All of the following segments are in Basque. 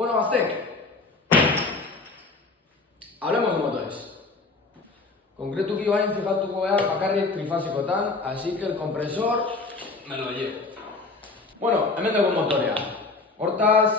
Bueno, gaztek, hablemos de motores. Konkretuki bain fijatuko gara bakarrik trifasikotan, así que el compresor me lo llevo. Bueno, hemen dugu motorea. Hortaz,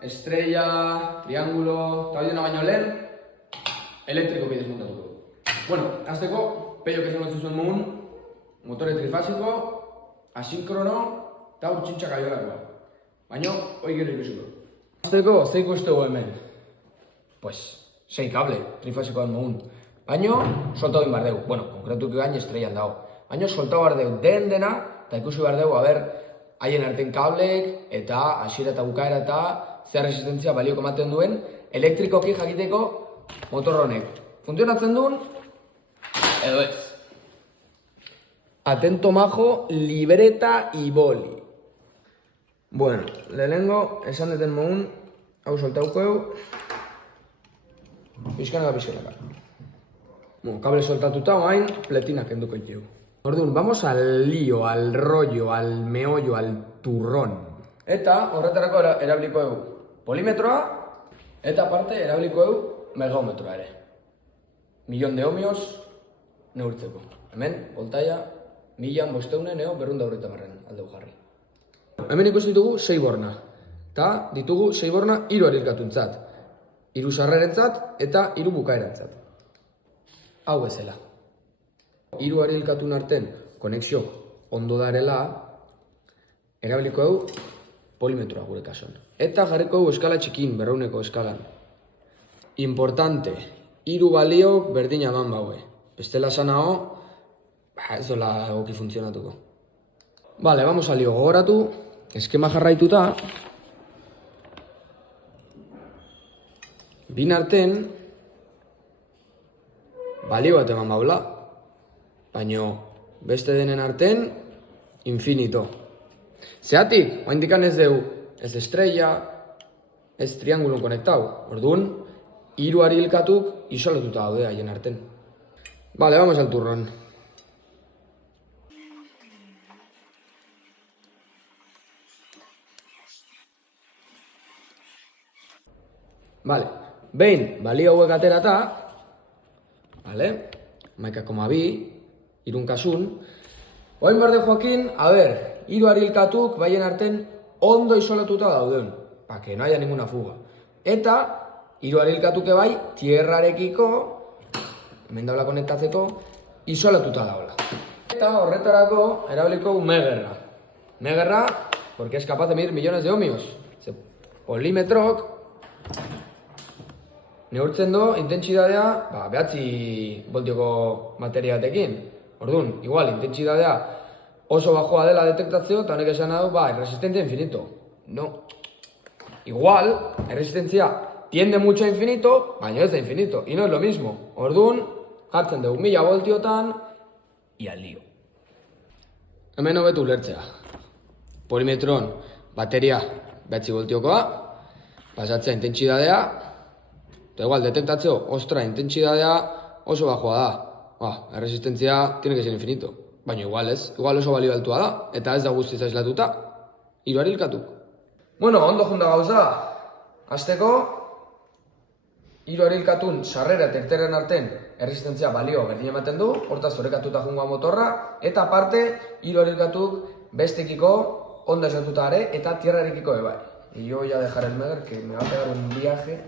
estrella, triángulo, eta hori dena baino lehen, elektriko bidez montatuko dugu. Bueno, azteko, peio que esan zuen mugun, motore trifasiko, asinkrono, eta urtsintxak aiolakoa. Baina, hoi gero ikusiko. Azteko, ze ikustegu hemen? Pues, 6 kable, trifasikoan mugun. Baina, soltau egin behar dugu. Bueno, konkretuki gain estrellan dago. Baina, soltau behar dugu dena, eta ikusi behar dugu, haien arten kablek, eta hasiera eta bukaera eta zer resistentzia balioko ematen duen, elektrikoki jakiteko motor honek. Funtzionatzen duen, edo ez. Atento majo, libreta y boli. Bueno, lehenengo, esan deten mogun, hau soltauko egu, pixkanaka. Bueno, kable soltatuta, oain, pletinak enduko itxegu. Orduan, vamos al lío, al rollo, al meollo, al turrón. Eta horretarako erabiliko egu polimetroa, eta aparte erabiliko egu megaometroa ere. 1.000.000 de ohmios neurtzeko. Hemen, voltaia, 1.500 neo 230 aldeu jarri. Hemen ikusten ditugu 6 borna. Eta ditugu 6 borna 3 arilkatuntzat. 3 sarrerentzat eta 3 bukaerantzat. Hau bezala. 3 arilkatun arten konexio ondo darela, erabiliko dugu polimetroa gure kasuan. Eta jarriko dugu eskala txikin, 200eko eskalan. Importante, 3 baliok berdina eman baue. Bestela sanao, ez dola egoki funtzionatuko. Vale, vamos al lío. Gogoratu, eskema jarraituta, bin arten, balio bat eman baula. Baina beste denen arten, infinito. Zeatik, oaindikan ez dugu, ez estrella, ez triangulun konektau. Orduan, 3 arilkatuk isolatuta daude haien arten. Vale, vamos al turrón. Vale, behin balio hauek aterata, vale, 1,2, irun kasun. Oain berde joakin, 3 arilkatuk baien arten ondo isolatuta dauden, pa que no haya ninguna fuga. Eta, 3 arilkatuke bai, tierrarekiko, hemen daula konektatzeko, isolatuta daula. Eta horretarako erabiliko megerra. Megerra, porque es capaz de medir millones de ohmios. Polimetrok, neurtzen do, intensidadea, 9 voltioko materia batekin. Orduan, igual, intentsidadea oso bajoa dela detektatzeo, eta honek esan du, resistencia infinito. No. Igual, resistencia tiende mucho a infinito, baina ez da infinito. Y no es lo mismo. Orduan, jartzen dugu 1000 voltiotan, y al lío. Hemen hobetu ulertzea. Polimetron, bateria 9 voltiokoa, pasatzea intentsidadea, eta igual, detektatzeo, ostra, intentsidadea oso bajoa da. Resistentzia tiene que ser infinito. Baina igual ez, igual oso balio altua da, eta ez da guztiz aislatuta. 3 arilkatuk. Bueno, ondo junda gauza. Azteko, 3 arilkatun sarrera eta irteren arten erresistentzia balio berdin ematen du, hortaz orekatuta jungoa motorra, eta aparte, 3 arilkatuk bestekiko ondo aislatuta are, eta tierrarekiko bai. Y yo voy a dejar el Meger, que me va a pegar un viaje.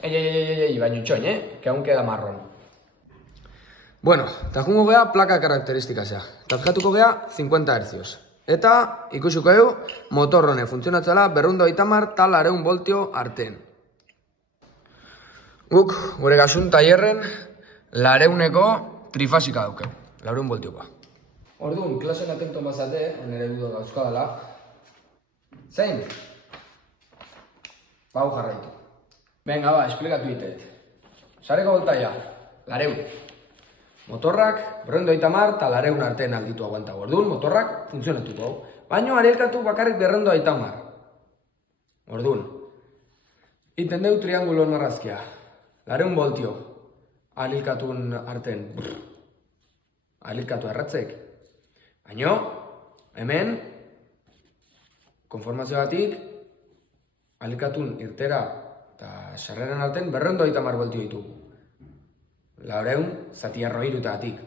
Baina itxoin, que aún queda marrón. Bueno, eta jungo geha plaka karakteristikazea. Eta fijatuko geha 50 Hz. Eta ikusiko egu motor hone funtzionatzela 230 eta 400 voltio arten. Guk, gure gasun tailerren 400eko trifasika daukeu. 400 voltiokoa. Orduan, klasen atento mazate, nire dudo gauzka dela. Zein? Hau jarraitu. Venga, esplikatu ditet. Sareko voltaia, 400. Motorrak, 230 eta 400 artean alditu aguantago. Orduan, motorrak funtzionatuko hau. Baina arilkatu bakarrik 230. Orduan, iten deu triangulo narrazkia. 400 voltio arilkatun arten. Arilkatu erratzek. Baina, hemen, konformazioatik, Alikatun irtera eta sarreran arten 250 voltio ditugu. 400 zati erroirutatik.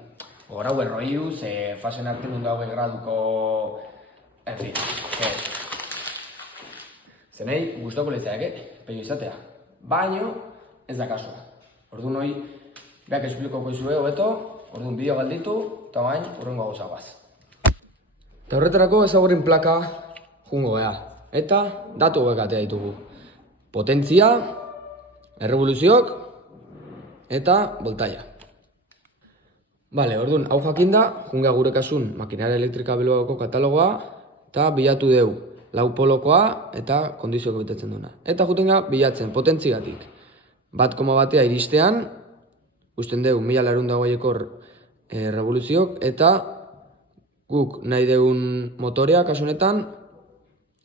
Gorau erroiru, ze fasen arten 120 graduko... En fin, zenei gustoko lehizeak, peio izatea. Baino, ez da kasua. Orduan hoi, beak esplikoko izue hobeto, orduan bideo galditu, eta bain, urrengo gauzagoaz. Eta horretarako ezagurin plaka jungo gea. Eta datu bekatea ditugu. Potentzia, errevoluziok, eta voltaia. Bale, orduan, hau jakinda, jungea gure kasun makinara elektrika beloako katalogoa, eta bilatu deu lau polokoa eta kondizioko betetzen duena. Eta jutenga bilatzen potentziatik. 1,1 iristean, usten deu 1080 revoluziok, eta guk nahi deun motorea kasunetan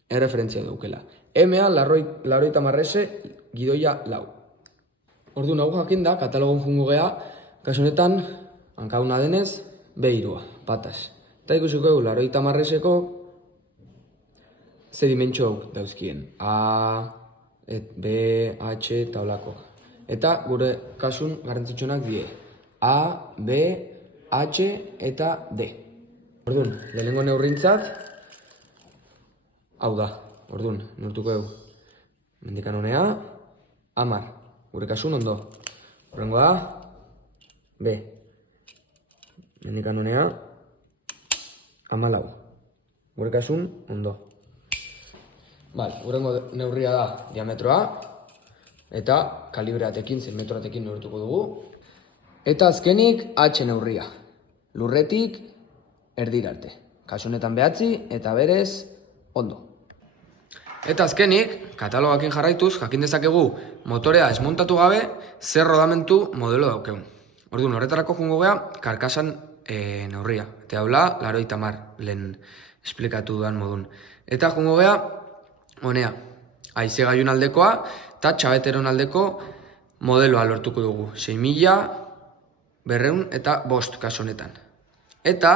erreferentzia daukela. MA 80S gidoia lau. Orduan, hau jakinda, katalogon jungo gea, kasunetan, hankauna denez, B2, pataz. Eta ikusiko egu, 80S-eko ze dimentsio hauk dauzkien. A, B, H eta olako. Eta gure kasun garrantzitsunak die. A, B, H eta D. Orduan, lehenengo neurrintzat, hau da. Orduan, neurtuko egu. Mendikan honea, 10. Gure kasun ondo. Horrengo da, B. Mendikan honea, 14. Gure kasun ondo. Urrengo neurria da diametroa, eta kalibreatekin, zenmetroatekin neurtuko dugu. Eta azkenik H neurria, lurretik erdirarte. Kasu honetan 9 eta berez ondo. Eta azkenik, katalogakin jarraituz, jakin dezakegu motorea esmontatu gabe zer rodamentu modelo daukeun. Orduan, horretarako jungo gea, karkasan neurria. Eta haula, 80 lehen esplikatu duan modun. Eta jungo gea, honea, haize gaiun aldekoa eta txabeteron aldeko modeloa lortuko dugu. 6.200 eta 5 kasu honetan. Eta,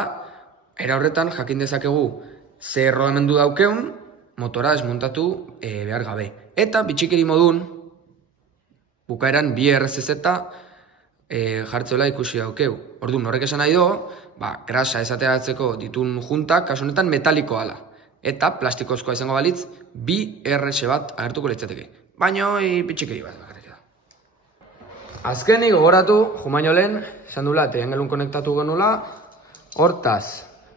era horretan jakin dezakegu zer rodamendu daukeun motora desmontatu behar gabe. Eta bitxikeri modun, bukaeran bi RCZ jartzeola ikusi daukeu. Orduan, horrek esan nahi do, grasa esateratzeko ditun juntak, kasu honetan metalikoa ala. Eta plastikozkoa izango balitz, bi RS bat agertuko litzateke. Baina hoi bitxikeri bat bakarrik da. Azkenik gogoratu, jumaino lehen, esan dula, eta engelun konektatu genula, hortaz,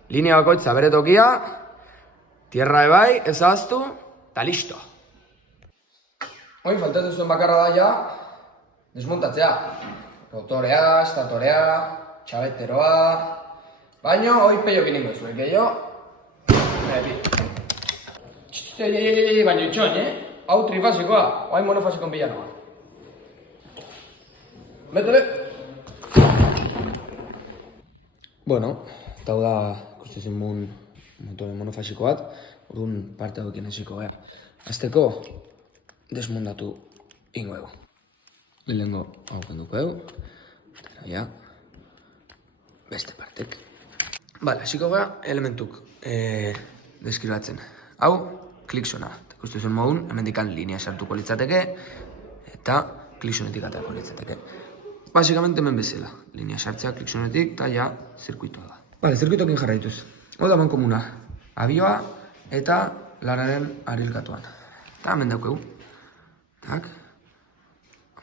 linea bakoitza bere tokia, tierra ebai, ezaztu, eta listo. Hoi, faltatu zuen bakarra da ja, desmontatzea. Rotorea, estatorea, txabeteroa, baina hoi peio giningo zuen, gehiago. Baina itxoin, hau trifasikoa, oain monofasikon bilanoa. Betele! Bueno, eta hau da ikusten mun motore monofasiko bat, orduan parte hauekin hasiko gara. Azteko, desmontatu ingo egu. Lehenengo hau kenduko egu, eta ja, beste partek. Hasiko gara elementuk deskribatzen. Hau, kliksona. Ikustu zuen modun, hemendikan linea sartuko litzateke, eta kliksonetik aterako litzateke. Basikamente hemen bezala. Linea sartzea kliksonetik, eta ja, zirkuitoa da. Zirkuitokin jarraituz. Hau da mankomuna. Abioa eta lanaren arilkatuan. Eta hemen daukegu. Tak.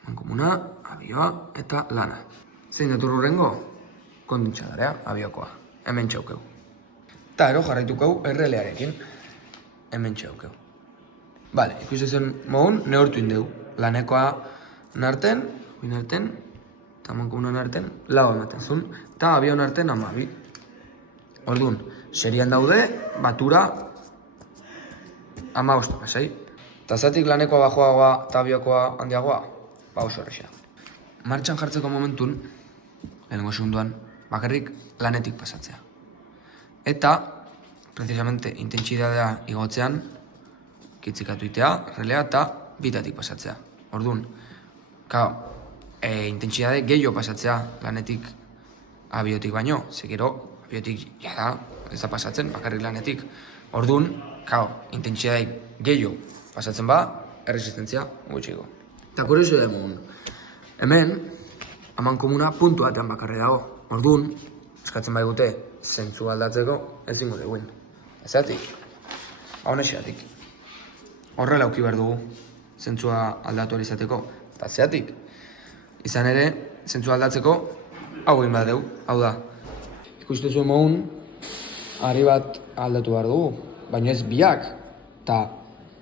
Mankomuna, abioa eta lana. Zein dut urrengo? Kondintxadarea, abiokoa. Hemen txaukegu. Eta ero jarraitukegu RL-arekin. Hemen txaukegu. Ikusten modun, neurtu indegu. Lanekoa narten, eta mankomuna narten, lau ematen zuen. Eta abio narten 12. Orduan, serian daude, batura 15 pasai. Eta zatik lanekoa bajoagoa eta abiokoa handiagoa, oso horrexea. Martxan jartzeko momentun, lehenengo segunduan, bakarrik lanetik pasatzea. Eta, precisamente, intentsidadea igotzean, kitzikatu itea, relea eta bitatik pasatzea. Orduan, intentsidade gehiago pasatzea lanetik abiotik baino, zekero, abiotik jada, ez da pasatzen, bakarrik lanetik. Orduan, intentsidade gehiago pasatzen ba, erresistentzia gutxiko. Eta kuriosu demun, hemen, haman komuna puntu batean bakarri dago. Orduan, eskatzen bai gute, zentzu aldatzeko ezingo deguen. Ezatik, honexeatik. Horrela auki behar dugu, zentzua aldatu ahal izateko. Eta zeatik, izan ere, zentzua aldatzeko, hau egin bat dugu, hau da. Ikuste zuen mogun, ari bat aldatu behar dugu, baina ez biak, eta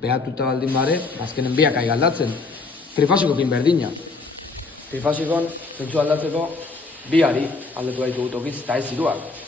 behatuta baldin bare, azkenen biak ari aldatzen. Trifasikokin berdina. Trifasikon, zentzua aldatzeko, bi ari aldatu gaitu gutokiz, eta ez hiruak.